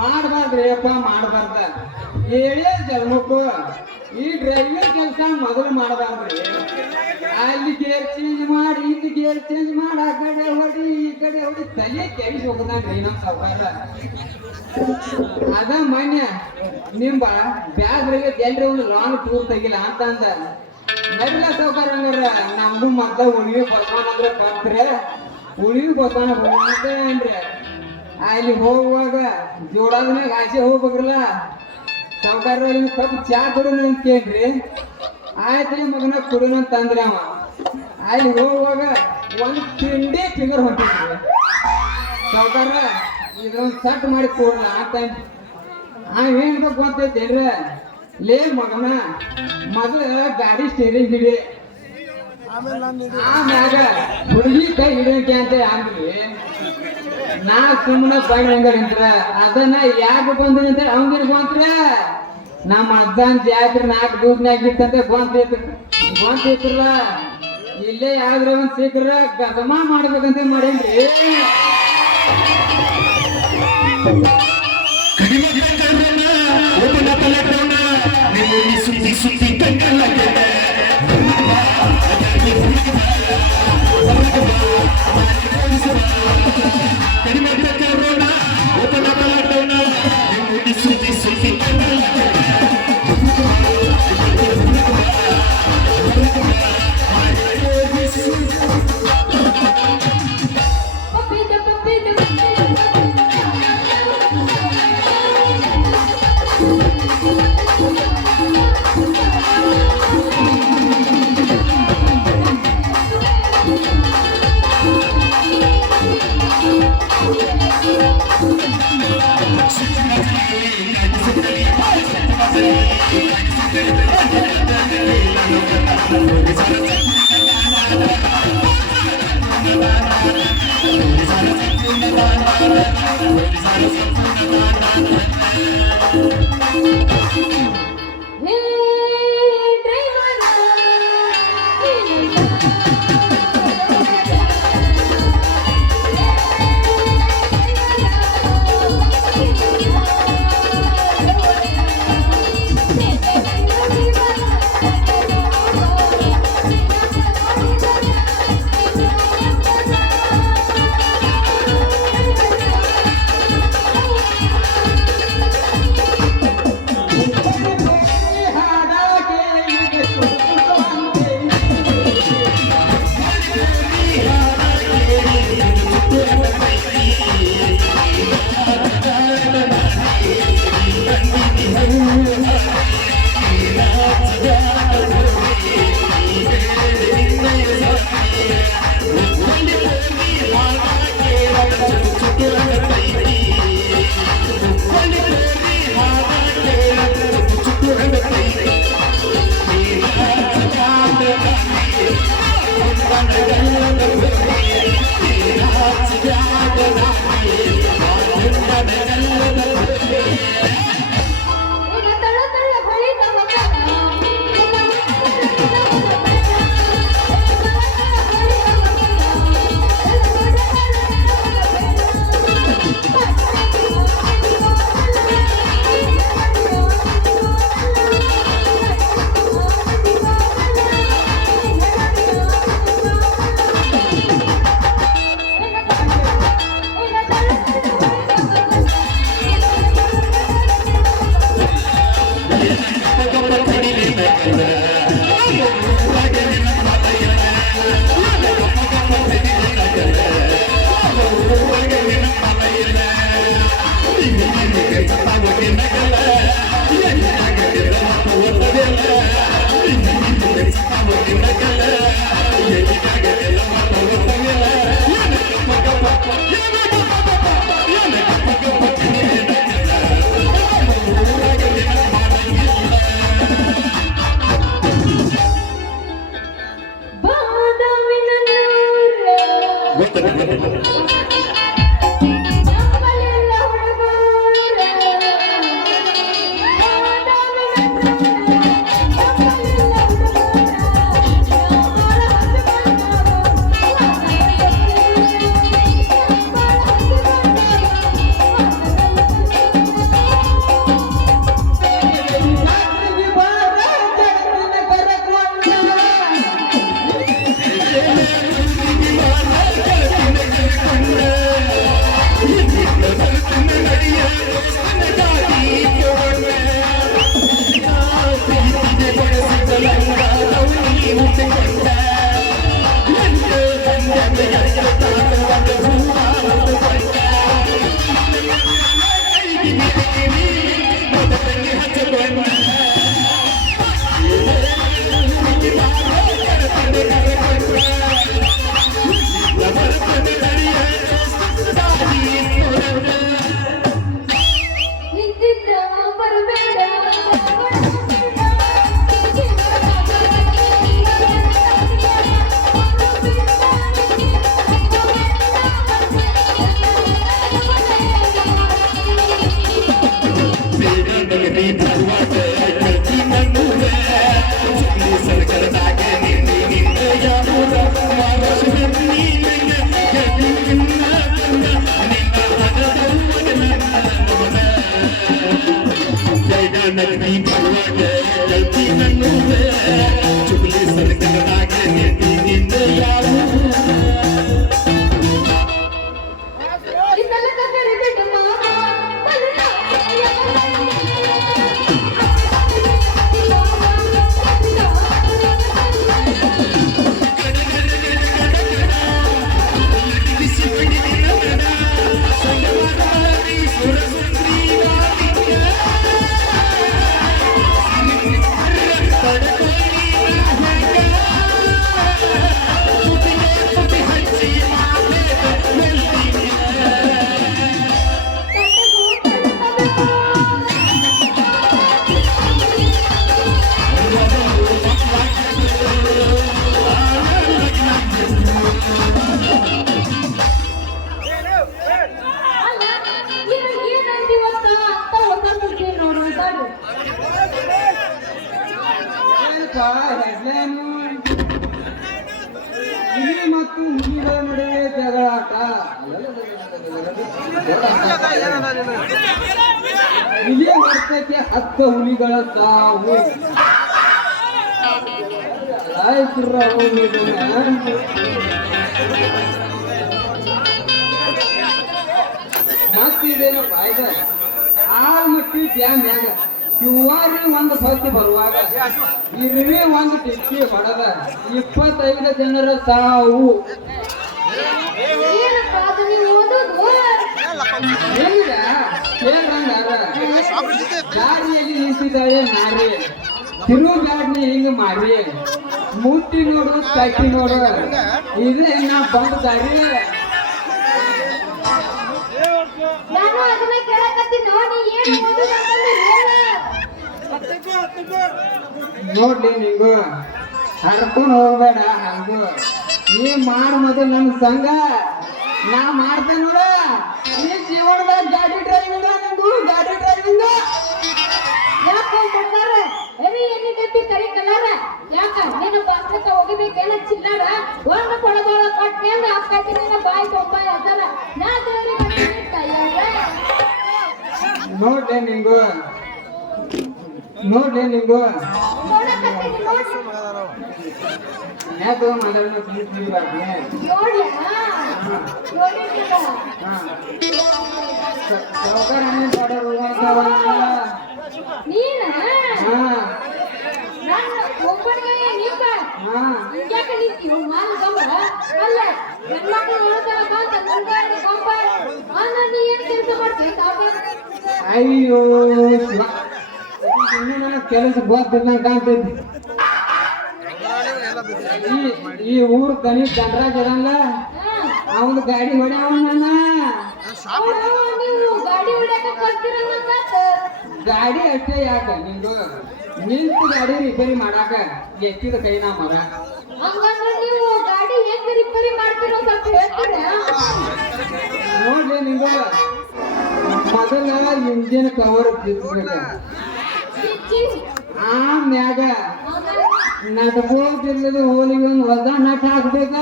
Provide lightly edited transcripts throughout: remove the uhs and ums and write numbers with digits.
ಮಾಡ್ಬಾರ್ದ್ರಿ ಅಪ್ಪ ಮಾಡ್ಬಾರ್ದ ಹೇಳೇ ಜನ್ಮಕ್ಕೂ ಈ ಡ್ರೈವಿಂಗ್ ಕೆಲಸ ಮೊದಲು ಮಾಡಬಾರ್ದ್ರಿ. ಅಲ್ಲಿ ಗೇರ್ ಚೇಂಜ್ ಮಾಡಿ ಇಲ್ಲಿ ಗೇರ್ ಚೇಂಜ್ ಮಾಡಿ ಆ ಕಡೆ ಹೊಡಿ ಈ ಕಡೆ ಹೊಡಿ ತಲೆ ಕೆಡಿಸಿ ಹೋಗುದಾಗ್ರಿ ನಮ್ಮ ಸಾವುಕಾರ. ಅದ ಮೊನ್ನೆ ನಿಂಬ ಬ್ಯಾಗ್ರಿಗೆ ಎಲ್ರಿ ಒಂದು ಲಾಂಗ್ ಟೂರ್ ತೆಗಿಲ್ಲ ಅಂತಂದ ನಡಿಲ್ಲ ಸಾವುಕಾರ. ಹಂಗಾರ ನಮ್ದು ಮೊದ್ಲ ಉಳಿವಿ ಬಸವಣ್ಣ ಅಂದ್ರೆ ಬರ್ತ್ರಿ ಉಳಿವಿ ಬಸವಣ್ಣ ಹೋಗ್ಬೇಕ ಏನ್ರಿ. ಅಲ್ಲಿ ಹೋಗುವಾಗ ಜೋಡಾದ್ಮ್ಯಾಗ ಆಸೆ ಹೋಗ್ಬೇಕ್ರಲ್ಲ ಸಾವುಕಾರ ಸ್ವಲ್ಪ ಚಾ ಕೊಡು ಅಂತೇನ್ರಿ. ಆಯ್ತ್ರಿ ಮಗನ ಕುಡಿನ ಅಂತಂದ್ರಿ ಅವ. ಅಲ್ಲಿ ಹೋಗುವಾಗ ಒಂದ್ ತಿಂಡಿ ಫಿಗರ್ ಹೊಂಟಿದ್ರಿ ಸಾವುಕಾರ ಇದೊಂದು ಸಟ್ ಮಾಡಿ ಕೊಡ್ಲ ಅಂತ ಏನ್ಬೇಕು ಅಂತೈತೇನ್ರ. ಲೇ ಮಗನ ಮೊದಲ ಗಾಡಿ ಸ್ಟೇರಿಂಗ್ ಹಿಡಿ ಆಮ್ಯಾಗ ಹುಡುಗಿ ಕೈ ಹಿಡಿಯಂತೆ ಅಂತ ಅಂದ್ರಿ. ನಾ ಸುಮ್ಮನೆ ಬೈಡ್ ಹಂಗಾರ ಅದನ್ನ ಯಾಕೆ ಬಂದ್ರಿ ಅಂತ ಅವಂಗಿನ ಗೊಂತ್ರ ನಮ್ಮ ಅಜ್ಜನ್ ಜಾತ್ರೆ 4 ದೂದ್ನಾಗ ಇತ್ತಂತೆ ಗೊಂತಿತ್ರಲ್ಲ ಇಲ್ಲೇ ಯಾವ್ದ್ರ ಒಂದ್ ಸಿಕ್ಕ್ರ ಗದಮ ಮಾಡ್ಬೇಕಂತ ಮಾಡೇನ್ರಿ. ಹೆಡ್ಲೈನು ಹುಲಿ ಮತ್ತು ಹುಲಿಗಳ ನಡುವೆ ಜಗಳಾಟ. ಹುಲಿ ವರ್ಷಕ್ಕೆ 10 ಹುಲಿಗಳ ಸಾವು. ಮತ್ತಿದೇನಪ್ಪ ಆಯ್ತ ಆಲ್ಮಟ್ಟಿ ಡ್ಯಾಮ್ ಮ್ಯಾಗ ಶಿವಾರಿ ಒಂದು ಬಸ್ ಬರುವಾಗ ಇರುವೆ ಒಂದು ಟಿಕ್ಕಿ ಹೊಡೆದ 25 ಜನರ ಸಾವು. ದಾರಿಯಲ್ಲಿ ನಿಂತಿದ್ದಾಳೆ ನಾರಿ, ತಿರು ಗಾಡಿನ ಹಿಂಗ ಮಾರಿ, ಮುಟ್ಟಿ ನೋಡು ಕಟ್ಟಿ ನೋಡು, ಇದೇ ನಾ ಬಂದ ದಾರಿ. ನೋಡ್ಲಿ ನಿಂಗು ಹರ್ಕೊಂಡು ಹೋಗ್ಬೇಡ ಹಂಗು. ನೀ ಮಾಡ ಮೊದಲು ನನ್ನ ಸಂಘ ನಾ ಮಾಡ್ತೇನೆ ನೋಡ. ನೀ ಜೀವನದಾಗ ಗಾಡಿ ಡ್ರೈವಿಂಗ್ ನಿಂಗು ಗಾಡಿ ಡ್ರೈವಿಂಗ್ ಕರಿ ಕಲರ ಯಾಕ ನಿನ್ನ ಬಾಸ್ಕತ್ತ ಹೋಗಬೇಕೇನ ಚಿಲ್ಲರ ಒಂದು ಕೊಡದೊಳ ಕೊಟ್ಟೇಂದ್ರ ಅಕ್ಕಿ ನಿನ್ನ ಬಾಯಿ ತೊಂಬ ಅದಲ್ಲ ನಾ ದೇವ್ರಿ ನೋಡ್ಲೆ ನಿಂಗು ನೋಡ್ಲೆ ನಿಂಗು ಯಾಕೆ ಮಾತಾಡೋಣ ನೀನ ಒಬ್ಬ ಒಬ್ಬನಿಗೆ ನಿಂತ ಹಾ ಯಾಕೆ ನಿಂತೀವಿ ಮಾಲ್ ಗಂಬ ಅಲ್ಲ ಹೆಣ್ಮಕ್ಳು ನೋಡ್ತಾರ ಬಂತ ಗಂಡ ಗಂಬ ಅನ್ನ ನೀ ಏನ್ ಕೆಲಸ ಮಾಡ್ತೀವಿ ಅಯ್ಯೋ ಶಿವ. ಇನ್ನು ನನಗೆ ಕೆಲಸ ಗೊತ್ತಿಲ್ಲ ಕಾಣ್ತೈತಿ. ಈ ಊರ್ ಕನಿ ಗಂಡ್ರಾಜ್ ಇರಲ್ಲ ಅವನು ಗಾಡಿ ಹೊಡ್ಯಾವ ನನ್ನ. ನೀವು ಗಾಡಿ ಹೊಡ್ಯಾಕ ಕಲ್ತಿರಲ್ಲ ಗಾಡಿ ಅಷ್ಟೇ ಯಾಕ ನಿಂದು ನಿಂತು ಗಾಡಿ ರಿಪೇರಿ ಮಾಡಾಕ ಎತ್ತಿದ ಕೈನ ಮರ. ಹಂಗಂದ್ರೆ ನೀವು ಗಾಡಿ ಹೆಂಗ್ ರಿಪೇರಿ ಮಾಡ್ತಿರೋ ಸ್ವಲ್ಪ ಹೇಳ್ತೀರಾ? ನೋಡ್ಲಿ ನಿಂದು ಮೊದಲ ಇಂಜಿನ್ ಕವರ್ ತಿರ್ಸ್ಬೇಕು, ಆಮ್ಯಾಗ ನಟ್ಬೋದಿಲ್ಲದ ಹೋಲಿಗೆ ಒಂದು ಹೊಸ ನಟ್ ಹಾಕ್ಬೇಕ,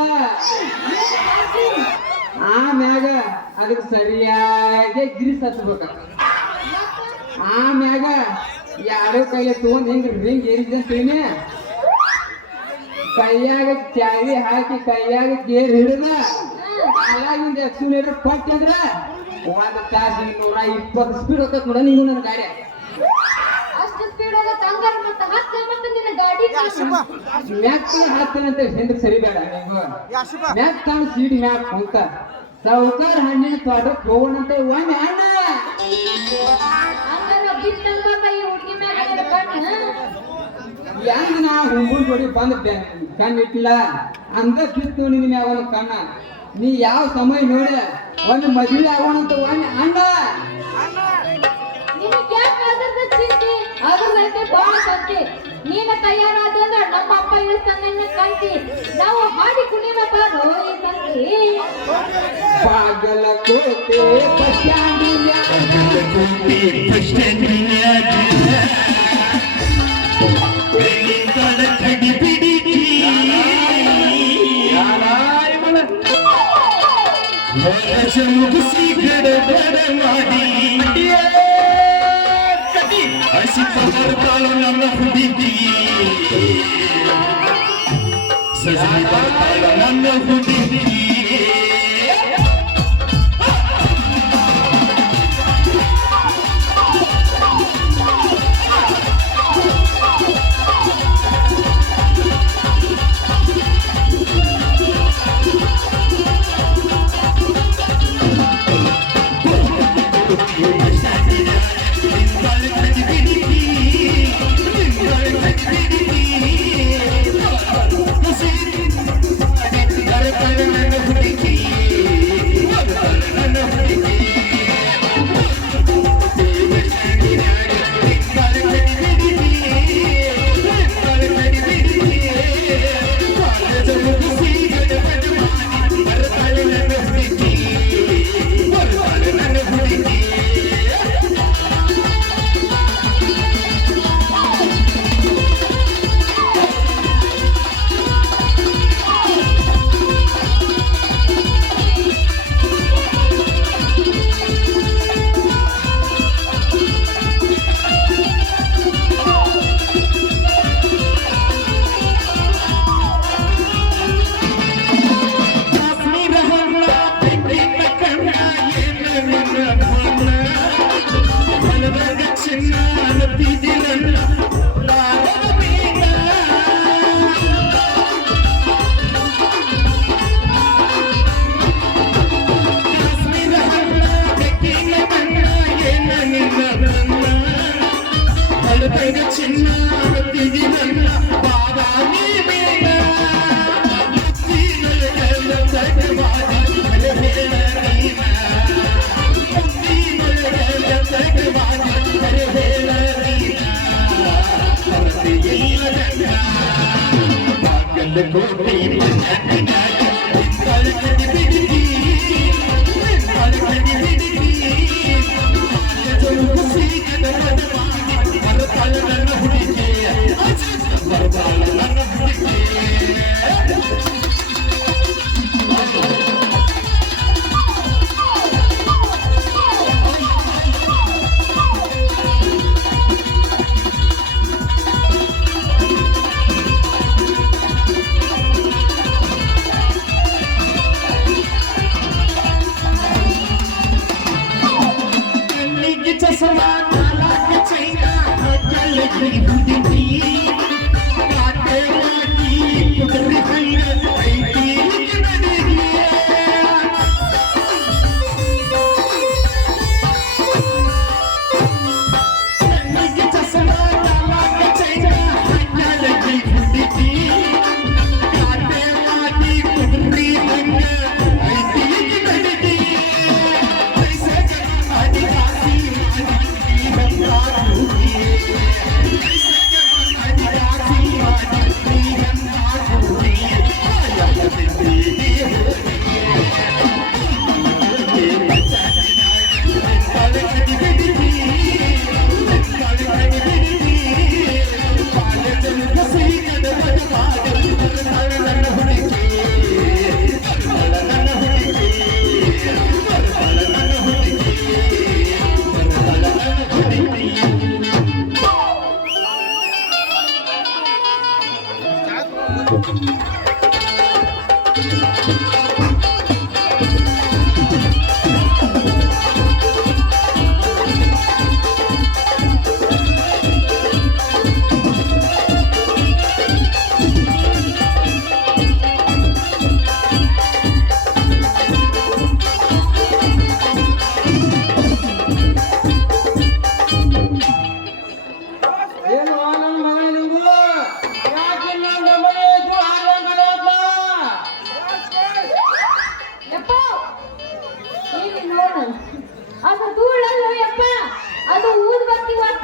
ಆಮ್ಯಾಗ ಅದಕ್ಕೆ ಸರಿಯಾಗಿ ಗ್ರೀಸ್ ಹಚ್ಬೇಕ, ಆಮ್ಯಾಗ ಯಾರೋ ಕೈಲಿ ತಗೊಂಡ್ ಹಿಂಗ್ ರಿಂಗ್ ಏರಿದಂತೀನಿ ಕೈಯಾಗ ಚಾವಿ ಹಾಕಿ ಕೈಯಾಗ ಗೇರ್ ಹಿಡಿದ ಅವಾಗಿಂದ ಎಕ್ಸಿಲೇಟರ್ ಕೊಟ್ಟಿದ್ರ ಒಂದ್ ತಾಸಿಗೆ 120 ಸ್ಪೀಡ್ ಹೋಗ್ತದ ನೋಡ ನಿಂಗು ನನ್ನ ಗಾಡಿ. ಅಷ್ಟು ಸ್ಪೀಡ್ ಹೋಗತ್ತೆ ಹಂಗಾರ ಮತ್ತೆ ಹತ್ತ ಮತ್ತೆ ನಿನ್ನ ಗಾಡಿ ಮ್ಯಾಕ್ ಹಾಕ್ತಾನಂತ ಹಿಂದಕ್ಕೆ ಸರಿಬೇಡ ನೀವು ಮ್ಯಾಕ್ ತಾನು ಸೀಡಿ ಮ್ಯಾಕ್ ಕುಂತ ಸೌಕರ್ ಹಣ್ಣಿನ ತೋಟಕ್ಕೆ ಹೋಗೋಣಂತೆ ಒಮ್ಮೆ ಅಣ್ಣ ಹಂಗಾರ ಬಿಟ್ಟಂಗ ಈ ಹುಡುಗಿ ಮ್ಯಾಗ ಕಣ್ಣ ಹೆಂಗ್ ನಾ ಹುಂಬುಲ್ ಜೋಡಿ ಬಂದ ಕಣ್ಣು ಇಟ್ಟಿಲ್ಲ ಅಂದ ಬಿತ್ತು ನಿನ್ನ ಮ್ಯಾಗ ಒಂದು ಕಣ್ಣ. ನೀ ಯಾವ ಸಮಯ ನೋಡಿ ಒಂದು ಮದುವೆ ಆಗೋಣಂತ ಒಮ್ಮೆ ಅಣ್ಣ. ನಿನಗೆ ಯಾಕೆ ಅದ್ರದ ಚಿಂತೆ ಅದ್ರದೈತೆ ಬಾಳ ಸಂತೆ ನೀನ ತಯಾರಾದ್ರೆ ನಮ್ಮ ಅಪ್ಪ ಇಳಿಸ್ತಾನ ಕಂತಿ ನಾವು ಹಾಡಿ ಕುಣಿನ ಬಾರೋ ಈ ಸಂತಿ ಬಾಗಲಕೋಟೆ ಬಸ್ ಮುಗಿಸಿ ಗಡಬಡ ಮಾಡಿ ಹಸಿ ಬರ್ತಾಳು ನನ್ನ ಹುಡುಗಿ ಸಜನಿ ಬರ್ತಾಳು ನನ್ನ ಹುಡುಗಿ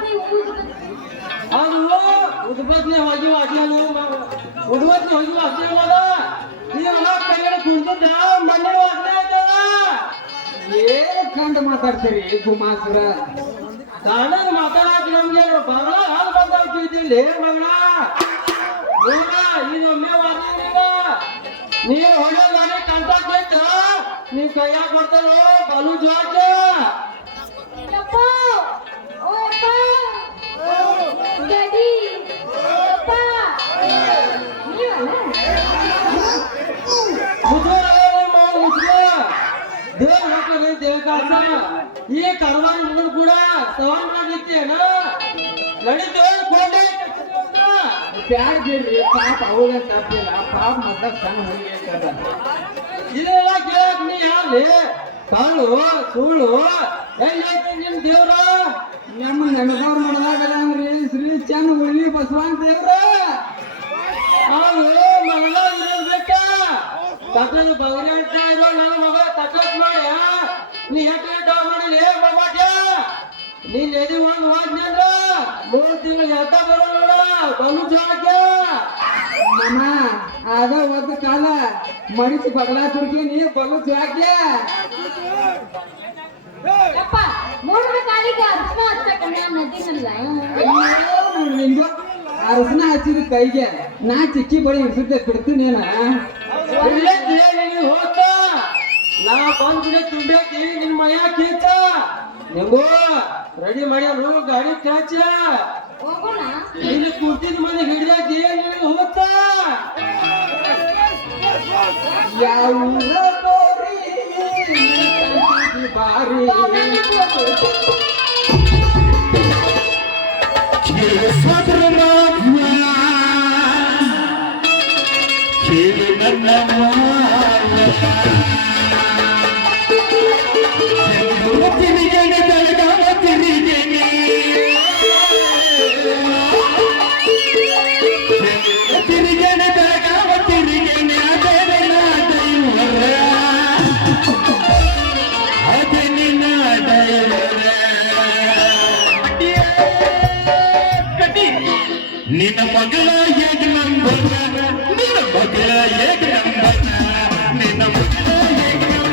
ಉದ್ಬತ್ತಿ ಅದು ಉದ್ಬತ್ನೆ ಹೋಗಿ ಅಜ್ಞಾನ ಉದ್ಬತ್ನೆ ಹೋಗಿ ಅಜ್ಞಾನ ನೀವೆಲ್ಲ ಕೈಯಲ್ಲಿ ಕುಡ್ದ ಮಣ್ಣಿನ ವಾಸನೆ ಆಯ್ತಲ್ಲ ಏನ್ ಕಂಡು ಮಾತಾಡ್ತೀರಿ ಗುಮಾಸ್ತ್ರ ಸಣ್ಣಗೆ ಮಾತಾಡಕ್ ನಮ್ಗೆ ಬಗಳ ಹಾಲು ಬಂದಾಗ್ತಿದ್ದಿಲ್ಲಿ ಮಗಳ ಇದೊಮ್ಮೆ ವಾದಿನಿಲ್ಲ ನೀನು ಹೊಡೆಯೋದಾನೆ ಕಂಟಾಕ್ಟ್ ಇಟ್ಟು ನೀವ್ ಕೈಯಾಗ ಕೊಡ್ತಾರೋ ಬಲು ಜೋಚ ಯಪ್ಪ ಓ ಯಪ್ಪ ಡ್ಯಾಡಿ ಯಪ್ಪ ನೀವಲ್ಲ ದೇವ ಹಾಕೋದು ದೇವಕಾಸ ಈ ಕರ್ವಾರಿ ಮುಗಿದು ಕೂಡ ಸವಾಲ್ ಮಾಡಿತ್ತೇನ ನಡೀತು ಕೊಂಡೆ ಬ್ಯಾಡ್ ಬಿಡ್ರಿ ಪಾಪ ಅವಳ ತಪ್ಪಿಲ್ಲ ಪಾಪ ಮತ್ತ ಸಣ್ಣ ಹುಡುಗಿ ಅಂತದ ಇದೆಲ್ಲ ಕೇಳಕ್ ನೀ ಯಾವ್ಲಿ ಕಳ್ಳು ಸುಳ್ಳು ಎಲ್ಲೈತಿ ನಿಮ್ ದೇವ್ರ ನಮ್ಮ ನೆನದವ್ರು ಮಾಡೋದಾಗಲ್ರಿ ಶ್ರೀ ಚಂದ ಹುಡುಗಿ ಬಸವಾನ್ ದೇವ್ರ ಅವ್ರು ಮಗಳ ಇರೋದ್ಬೇಕ ತಟ್ಟದ ಬಗರಿ ಅಂತ ಇರೋ ನನ್ನ ಮಗ ತಟ್ಟತ್ ಮಾಡಿ ನೀ ಎಷ್ಟು ಡೌನ್ ಮಾಡಿಲಿ ಮಗ ನೀನ್ ಎದಿ ಒಂದು ಹೋದ್ನಿ ಅಂದ್ರ 3 ತಿಂಗಳು ಎತ್ತ ಬರೋಲ್ಲ ಬಲು ಜೋಳಕ್ಕೆ ಮಮ್ಮ ಆಗ ಒಂದು ಕಾಲ ಮಡಿಸಿ ಬಗಲಾ ತುರ್ಕಿ ನೀ ಬಲು ಜಾಗ್ಯ ಯಪ್ಪ ಮೂರನೇ ಕಾಲಿಗೆ ಅರ್ಶನ ಹಚ್ಚಕ ನಾನು ನದಿನಲ್ಲ ನಿಂದು ಅರಸನ ಹಚ್ಚಿದ ಕೈಗೆ ನಾ ಚಿಕ್ಕಿ ಬಳಿ ಇಡ್ಸುತ್ತೆ ಬಿಡ್ತೀನೇನ ಒಳ್ಳೆ ದೇವಿಗೆ ಹೋತ ನಾ ಬಂದ್ರೆ ತುಂಬೇಕಿ ನಿನ್ ಮಯ ಕೀಚ ನಿಂಗು ರೆಡಿ ಮಾಡ್ಯಾರು ಗಾಡಿ ಕ್ಯಾಚ ಹೋಗೋಣ ಇಲ್ಲಿ ಕೂತಿದ್ ಮಂದಿ ಹಿಡಿದಾಕಿ ನಿನಗೆ ಹೋತ ಯಾವ ತೋರಿ ಬಾರಿ ನಿನ್ನ ಮಗಳ ಏಕ ನಂಬರ್ ನಿನ್ನ ಮಗಳ ಏಕ ನಂಬರ್ ನಿನ್ನ ಮಗಳ ಏಕ ನಂಬರ್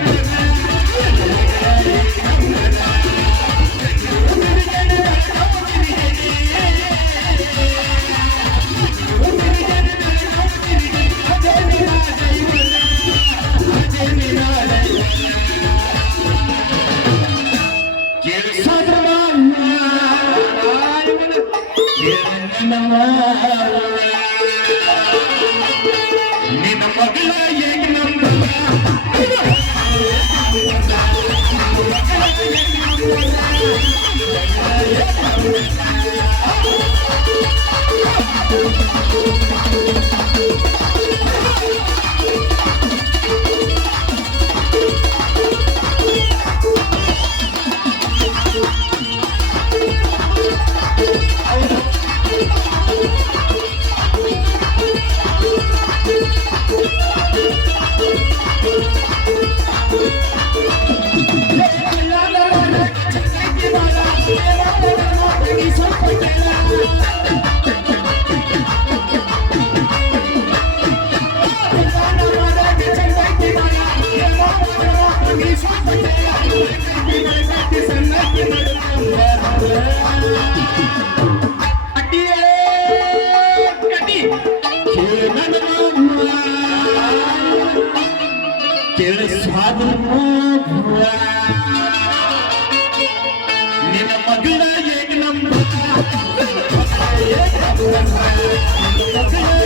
ನಿನ್ನ ಮಗಳ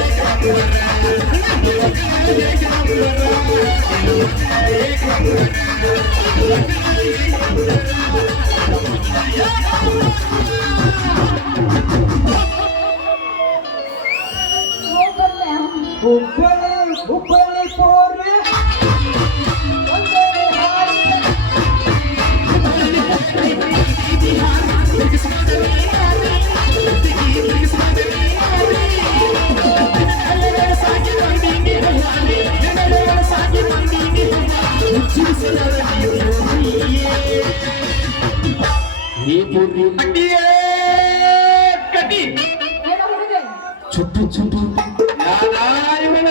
ಏಕ ನಂಬರ್ ನಿನ್ನ ಮಗಳ ಏಕ ನಂಬರ್ ಹೋಗಲ್ಲ ಹುಬ್ಬಳ್ಳಿ ಹುಬ್ಬಳ್ಳಿ ತೋರಿ ಒಂದೊಂದು ಹಾಡಿ ಸಾಕಿ ಈ ಪೂರ್ಣಿ ಅಡ್ಡಿಯೇ ಕಟಿ ಏನೋ ಹುಡುಗ ಚುಟ್ಟು ಚುಟ್ಟು ಇವನ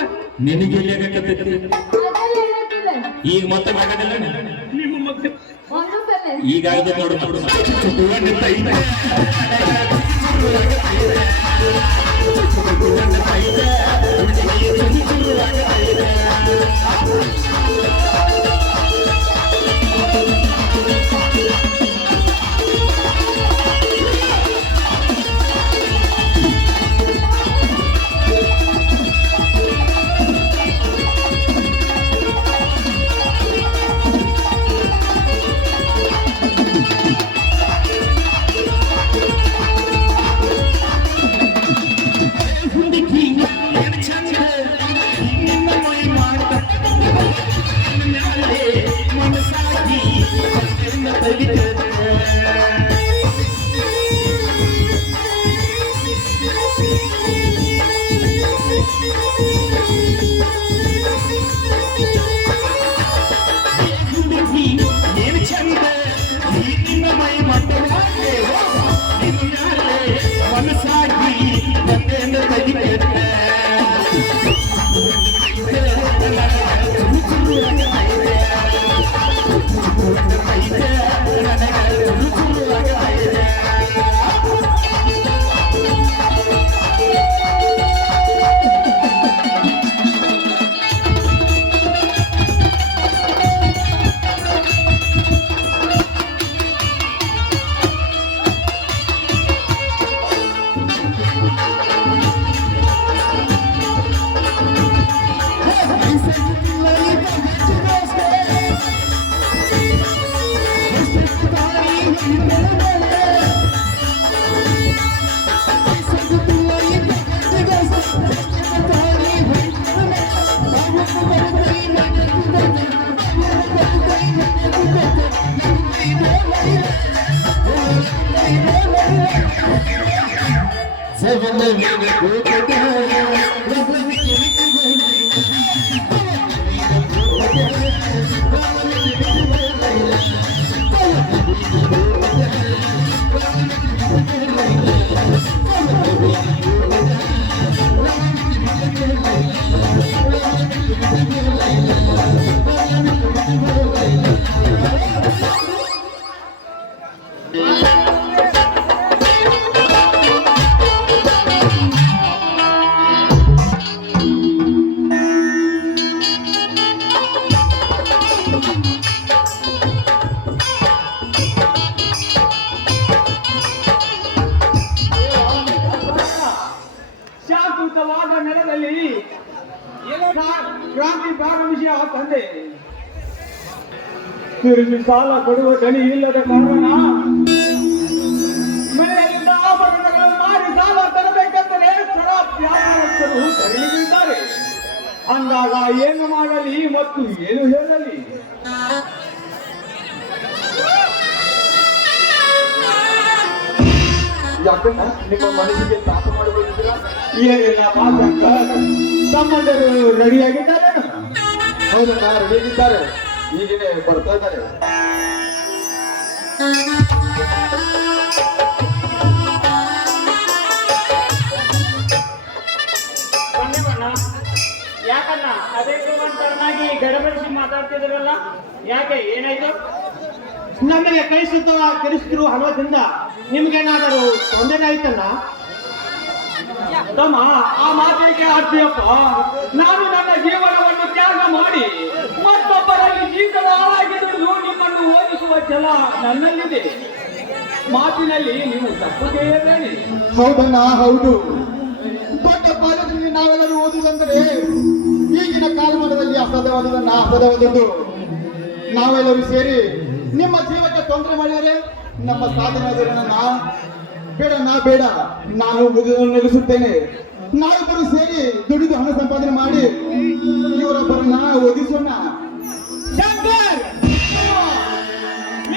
ನಿನಗೆ ಎಲ್ಲಿ ಆಗತ್ತೈತಿ ಅದೆಲ್ಲ ಏನಂತಿಲ್ಲ ಈಗ ಮತ್ತೆ ಆಗದಿಲ್ಲ ಒಂದು ಸಲ ಈಗ ಆಗಿದೆ ನೋಡು ನೋಡು ಚುಟ್ಟು ನಿಂತೈತೆ ಶಾಂತಿಯುತವಾದ ನೆಲದಲ್ಲಿ ಕ್ರಾಂತಿ ಪ್ರಾರಂಭಿಸಿದ ತಂದೆ ತಿರುಗಿ ಸಾಲ ಕೊಡುವ ದನಿ ಇಲ್ಲದ ಕಾರಣ ಮನೆಯಲ್ಲಿದ್ದ ಆಭರಣಗಳನ್ನು ಮಾರಿ ಸಾಲ ತರಬೇಕೆಂದರೆ ವ್ಯಾಪಾರಸ್ಥರು ತರಲಿದ್ದಾರೆ. ಅಂದಾಗ ಏನು ಮಾಡಲಿ ಮತ್ತು ಏನು ಹೇಳಲಿ? ಯಾಕಂದ ನಿಮ್ಮ ಮನಸ್ಸಿಗೆ ತಾಪ ಮಾಡಿಕೊಳ್ಳುತ್ತೀರಾ? ಏನಿಲ್ಲ ಮಾತಂಕ ಸಂಬಂಧರು ರೆಡಿಯಾಗಿದ್ದಾರೆ. ಹೌದಣ್ಣ, ರೆಡಿಯಾಗಿದ್ದಾರೆ. ಈಗಲೇ ಬರ್ತಾ ಇದ್ದಾರೆ. ಯಾಕಣ್ಣ ಅದೇ ತರನಾಗಿ ಗಡಬಡಿಸಿ ಮಾತಾಡ್ತಿದ್ರಲ್ಲ, ಯಾಕೆ ಏನಾಯ್ತು? ನಮಗೆ ಕೈ ಸುತ್ತ ಕರೆಸಿದ್ರು ಹಣದಿಂದ ನಿಮ್ಗೇನಾದರೂ ತೊಂದರೆ ಆಯ್ತಲ್ಲ? ತಮ್ಮ, ಆ ಮಾತಿಗೆ ಆಡ್ತೀಯಪ್ಪ. ನಾನು ನನ್ನ ಜೀವನವನ್ನು ತ್ಯಾಗ ಮಾಡಿ ಮತ್ತೊಬ್ಬರಲ್ಲಿ ಜೀವನ ಹಾಳಾಗಿ ದುಡಿದು ನಿಮ್ಮನ್ನು ಓದಿಸುವ ಛಲ ನನ್ನಲ್ಲಿದೆ. ಮಾತಿನಲ್ಲಿ ನೀವು ತಪ್ಪುತ್ತೇಬೇಡಿ. ಹೌದಣ್ಣ, ಹೌದು. ದೊಡ್ಡ ಕಾಲೇಜಿನಲ್ಲಿ ನಾವೆಲ್ಲರೂ ಓದುವುದಂದರೆ ಈಗಿನ ಕಾಲಮಾನದಲ್ಲಿ ಅಸಾಧ್ಯವಾದದ್ದು. ನಾವೆಲ್ಲರೂ ಸೇರಿ ನಿಮ್ಮ ಜೀವಕ್ಕೆ ತೊಂದರೆ ಮಾಡಿದರೆ ನಮ್ಮ ಸಾಧನೆ ಬೇಡ, ನಾನು ಓದುವುದನ್ನು ನಿಲ್ಲಿಸುತ್ತೇನೆ. ನಾವಿಬ್ಬರು ಸೇರಿ ದುಡಿದು ಹಣ ಸಂಪಾದನೆ ಮಾಡಿ ಇವರೊಬ್ಬರನ್ನ ಓದಿಸೋಣ. ಶಂಕರ್,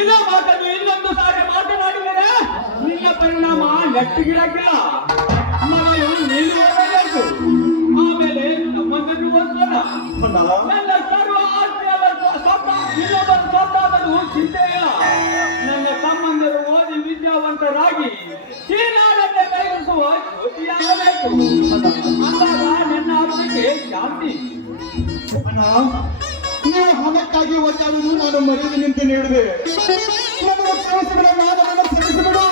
ಇದೇ ಮಾತನ್ನು ಇನ್ನೊಂದು ಸಾರಿ ಮಾತನಾಡಿದರೆ ನಿನ್ನ ಪರಿಣಾಮ ನೆಟ್ಟಿಗಿಡಕ್ಕಿಲ್ಲ. ಮಗಳು ನೀನು ಓದಬೇಕು, ಆಮೇಲೆ ನಮ್ಮನ್ನು ಓದಿಸೋಣ. ನನ್ನ ಸರ್ವ ಆಸ್ತಿಯ ಇನ್ನೊಬ್ಬರು ಸ್ವತ್ತಾದರೂ ಚಿಂತೆ ಇಲ್ಲ. ನನ್ನ ತಮ್ಮಂದಿರು ಓದಿ ಏನಾದಂತೆ ಬೆಳಗಿಸುವ ಜ್ಯೋತಿಯಾಗಬೇಕು. ಅಂದಾಗ ನನ್ನ ಆತ್ಮಕ್ಕೆ ಶಾಂತಿ. ಅಣ್ಣ, ನೀವು ಹಣಕ್ಕಾಗಿ ಒದ್ದಾಡುವುದು ನಾನು ಮರೆಯದೆ ನಿಂತು ನೀಡಿದೆ. ನಮಗೆ ಕ್ಷಮಿಸಿಬಿಡ, ನಾನು ಕ್ಷಮಿಸಿಬಿಡು.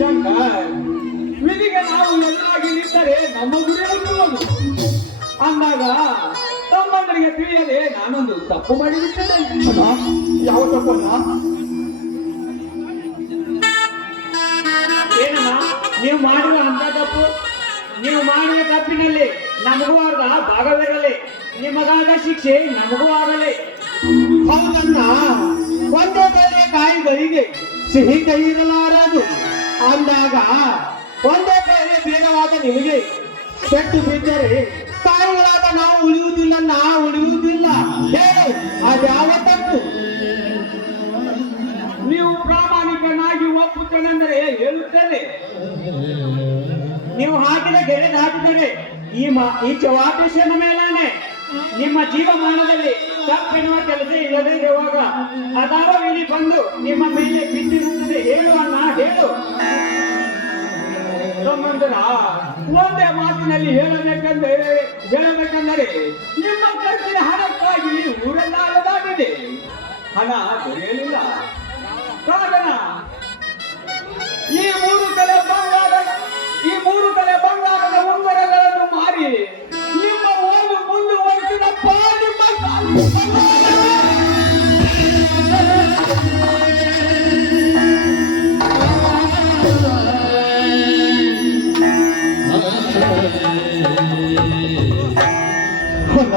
ಶಂಕರ್, ವಿಧಿಗೆ ನಾವು ಎದುರಾಗಿ ನಿಂತರೆ ನಮ್ಮ ಗುರಿ ಅನ್ನುವುದು. ಅಂದಾಗ ತಮ್ಮಂದರಿಗೆ ತಿಳಿಯದೆ ನಾನೊಂದು ತಪ್ಪು ಮಾಡಿಬಿಟ್ಟೆ. ಅಣ್ಣ, ಯಾವ ತಪ್ಪಣ್ಣ? ಏನಮ್ಮ ನೀವು ಮಾಡಿದ ಅಂತ ತಪ್ಪು? ನೀವು ಮಾಡಿದ ತಪ್ಪಿನಲ್ಲಿ ನಮಗೂ ಆದ ಭಾಗವಿರಲಿ, ನಿಮಗಾದ ಶಿಕ್ಷೆ ನಮಗೂ ಆಗಲಿ. ಹೌದಣ್ಣ, ಒಂದೇ ಬೇಳೆ ಕಾಯಿಗಳಿಗೆ ಸಿಹಿ ಕೈ ಇರಲಾರದು ಅಂದಾಗ ಒಂದೇ ಬೇಳೆ ಬೇಡವಾದ ನಿಮಗೆ ಪೆಟ್ಟು ಬಿದ್ದರೆ ಕಾಯಿಗಳಾದ ನಾವು ಉಳಿಯುವುದಿಲ್ಲ. ಹೇಳು, ಅದ್ಯಾವ ತಪ್ಪು? ನೀವು ಪ್ರಾಮಾಣಿಕನಾಗಿ ಒಪ್ಪುತ್ತೇನೆಂದರೆ ಹೇಳುತ್ತೇನೆ. ನೀವು ಹಾಕಿದ ಗೆರೆ ದಾಟಿದರೆ ಈ ಚವಾಟೇಶನ ಮೇಲಾನೆ ನಿಮ್ಮ ಜೀವಮಾನದಲ್ಲಿ ತಪ್ಪೆನ್ನುವ ಕೆಲಸ ಇಲ್ಲದೆ ಇರುವಾಗ ಅದಾವ ವಿಧಿ ಬಂದು ನಿಮ್ಮ ಮೇಲೆ ಬಿದ್ದಿರುತ್ತದೆ. ಹೇಳು ಅಣ್ಣ, ಹೇಳು. ಸಂಬಂಧನ ಒಂದೇ ಮಾತಿನಲ್ಲಿ ಹೇಳಬೇಕೆಂದರೆ ನಿಮ್ಮ ಖರ್ಚಿನ ಹಣಕ್ಕಾಗಿ ಊರೆಲ್ಲ ಅಲದಾಡಿದೆ. ಹಣ ದೊರೆಯಲಿಲ್ಲ. ಕಾರಣ ಈ ಮೂರು ತಲೆ ಬಂಗಾರದ ಉಂಗುರಗಳನ್ನು ಮಾರಿ ನಿಮ್ಮ ಓದು ಮುಂದುವರಿಸಿದಪ್ಪ. ನಿಮ್ಮ ಅಣ್ಣ,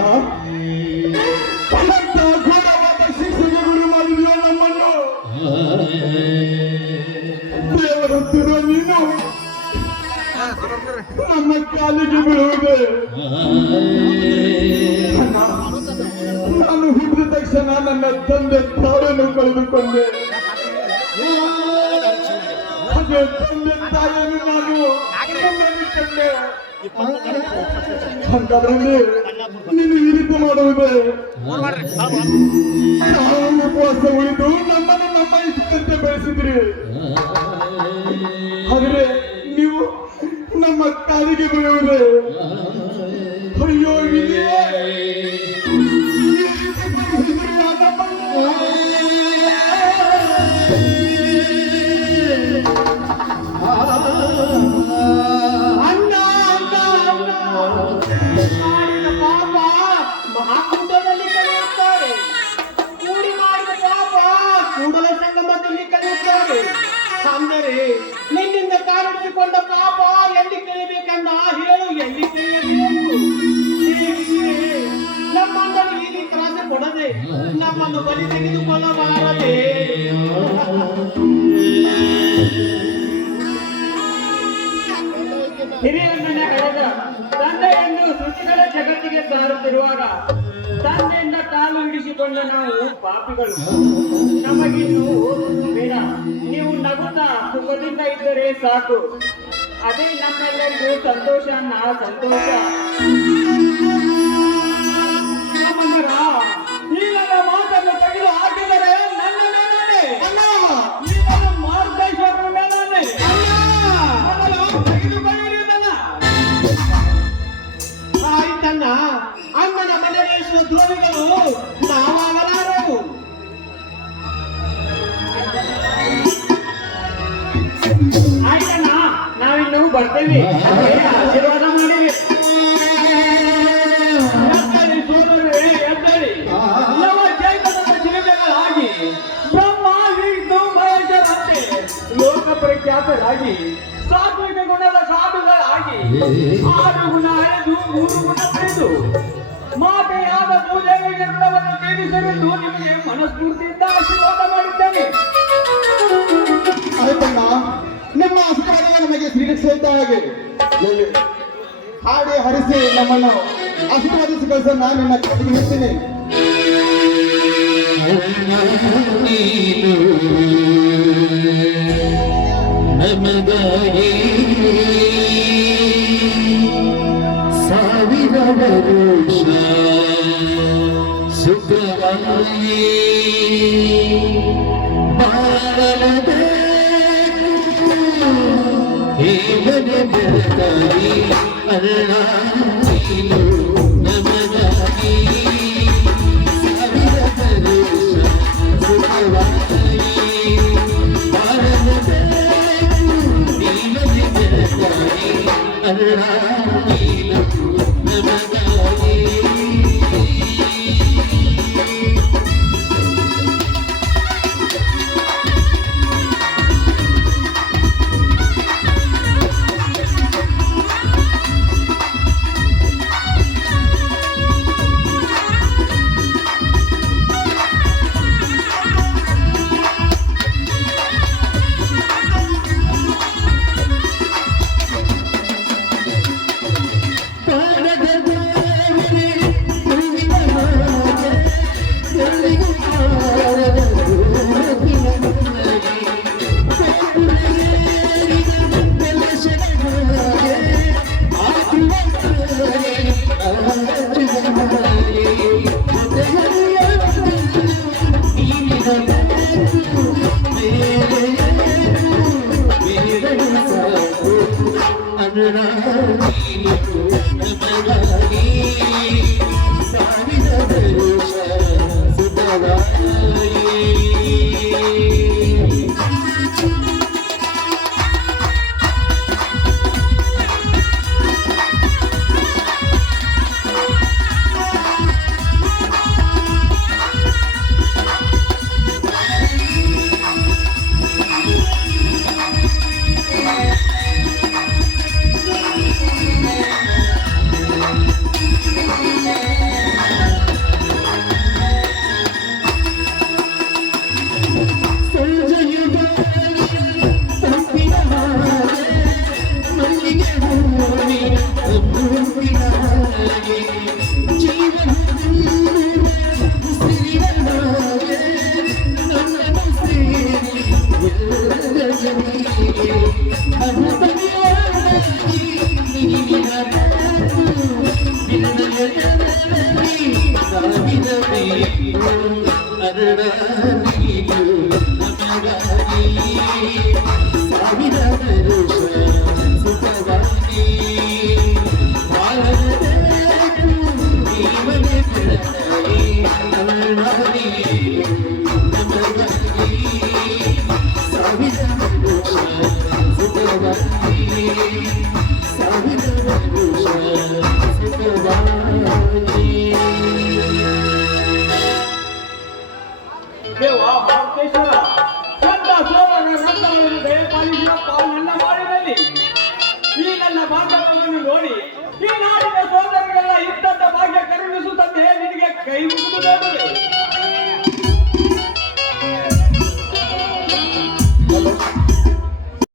ಅನಂತ ಘೋರವಾದ ಶಿಕ್ಷೆಗೆ ಗುರಿ ಮಾಡಿದೆಯೋ ನಮ್ಮನ್ನು. ದೇವರಂತಿರೋ ನೀನು ನಮ್ಮ ಕಾಲಿಗೆ ಬೀಳುವುದೇ. ಅಣ್ಣ, ನಾನು ಹುಟ್ಟಿದ ತಕ್ಷಣ ನನ್ನ ತಂದೆ ತಾಯಿಯನ್ನು ಕಳೆದುಕೊಂಡೆ. ಅದೇ ತಂದೆ ತಾಯಿಯನ್ನು ನಾನು ಕಂಡೆ. ಅಂತದ್ರಲ್ಲಿ ನೀನು ಈ ರೀತಿ ಮಾಡುವುದೇ? ನಾವು ಉಪವಾಸ ಉಳಿದು ನಮ್ಮನ್ನು ನಮ್ಮ ಇಷ್ಟಂತೆ ಬೆಳೆಸಿದ್ರಿ, ಆದ್ರೆ ನೀವು ನಮ್ಮ ಕಾಲಿಗೆ ಬೀಳುವುದೇ? ಅಯ್ಯೋ, ಇದೇ ಈ ರೀತಿ ಬೆಳೆಸಿದ್ರಿ ನಮ್ಮನ್ನು. ಮಾಡಿದ ಪಾಪ ಮಹಾಕುಂಡದಲ್ಲಿ ಕಳೆಯುತ್ತಾರೆ. ಕೂಡಿ ಮಾಡಿದ ಪಾಪ ಕೂಡಲ ಸಂಗಮದಲ್ಲಿ ಕಳೆಯುತ್ತಾರೆ. ಅಂದರೆ ನಿನ್ನಿಂದ ಕಾಣಿಸಿಕೊಂಡ ಪಾಪ ಎಲ್ಲಿ ಕಳೆಯಬೇಕಂದ ಹೇಳು, ಎಲ್ಲಿ ಕಳೆಯಬೇಕು? ನಮ್ಮನ್ನು ಈ ರೀತಿ ತ್ರಾಸ ಕೊಡದೆ ನಮ್ಮನ್ನು ಬಲಿ ತೆಗೆದುಕೊಳ್ಳಬಾರದೆ. ಹಿರಿಯರನ್ನ ಕಳೆದ ತಂದೆಯನ್ನು ಸೃಷ್ಟಿಗಳ ಜಗತ್ತಿಗೆ ಸಾರುತ್ತಿರುವಾಗ ತಂದೆಯಿಂದ ಕಾಲು ಹಿಡಿಸಿಕೊಂಡ ನಾವು ಪಾಪಿಗಳು. ನಮಗಿನ್ನು ಓದುವುದು ಬೇಡ. ನೀವು ನಗುತ್ತಾ ಸುಖದಿಂದ ಇದ್ದರೆ ಸಾಕು. ಅದೇ ನಮ್ಮೆಲ್ಲರಿಗೂ ಸಂತೋಷ ಸಂತೋಷ. ನಮ್ಮನ್ನ ಈ ನನ್ನ ಮಾತನ್ನು ತೆಗೆದು ಹಾಕಿದರೆ ನನ್ನ ಮೇಲಾನೆ, ಇವನ ಮಾರ್ಗೇಶ್ವರನ ಮೇಲಾನೆ ಆಯ್ತಣ್ಣ. ಅಣ್ಣನ ಮನೆಯ ದ್ರೋಹಿಗಳು ನಾವಾಗಲಾರವು. ಆಯ್ತಣ್ಣ, ನಾವಿನ್ನು ಬರ್ತೇವೆ. ಆಶೀರ್ವಾದ ಮಾಡಿರಿ. ಎದ್ದೇಳಿ ಸೋದರರೇ, ಎದ್ದೇಳಿ. ನವ ಚೈತನ್ಯದ ಚಿರತೆಗಳಾಗಿ ಬ್ರಹ್ಮ ವಿಷ್ಣು ಮಹೇಶರಂತೆ ಲೋಕ ಪ್ರಖ್ಯಾತರಾಗಿ ಸಾತ್ವಿಕ ಗುಣದ ಸಾಧುಗಳಾಗಿ 6 ಗುಣ ಅಳೆದು 3 ಗುಣ ಪಡೆದು ಮಾತೆಯಾದ ಭೂದೇವಿಗೆ ಋಣವನ್ನು ತೀರಿಸಲೆಂದು ನಿಮಗೆ ಮನಸ್ಫೂರ್ತಿಯಿಂದ ಆಶೀರ್ವಾದ ಮಾಡುತ್ತೇನೆ. ಆಯ್ತಣ್ಣ, ನಿಮ್ಮ ಆಶೀರ್ವಾದ ನಮಗೆ ಶ್ರೀರಕ್ಷಿತ ಹಾಗೆ ಹಾಡಿ ಹರಿಸಿ ನಮ್ಮನ್ನು ಆಶೀರ್ವಾದಿಸಿ ಕಳಿಸ ನಾನು ನಿನ್ನ ಕೈಗೆ ಹೇಳ್ತೀನಿ. ನಮಗಾಗಿ ಸಾವಿರ ವರುಷ ಸುಖವಾಗಿ ಬಾಳಬೇಕು. ಹೇಗನೆ ಬೆಳಕಾಗಿ ಅರಳ ನೀನು ನಮಗಾಗಿ ಸಾವಿರ ಪರುಷ ಸುಖವಾಗಿ ಬಾಳಬೇಕು ನೀವನೆ ಬೆಳಕಾಗಿ ಅರಳ ನೀನು ನಮಗಾಗಿ ಸಾವಿರ